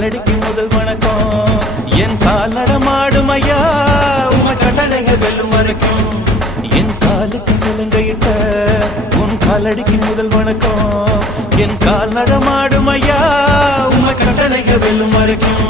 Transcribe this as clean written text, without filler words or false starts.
காலடிக்கு முதல் வணக்கம் என் கால் நடமாடும் ஐயா உம கட்டளைகள் வெல்லும் வரைக்கும் என் காலுக்கு சிலங்கையிட்ட உன் காலடிக்கு முதல் வணக்கம் என் கால் நடமாடும் ஐயா உம கட்டளைகள் வெல்லும் வரைக்கும்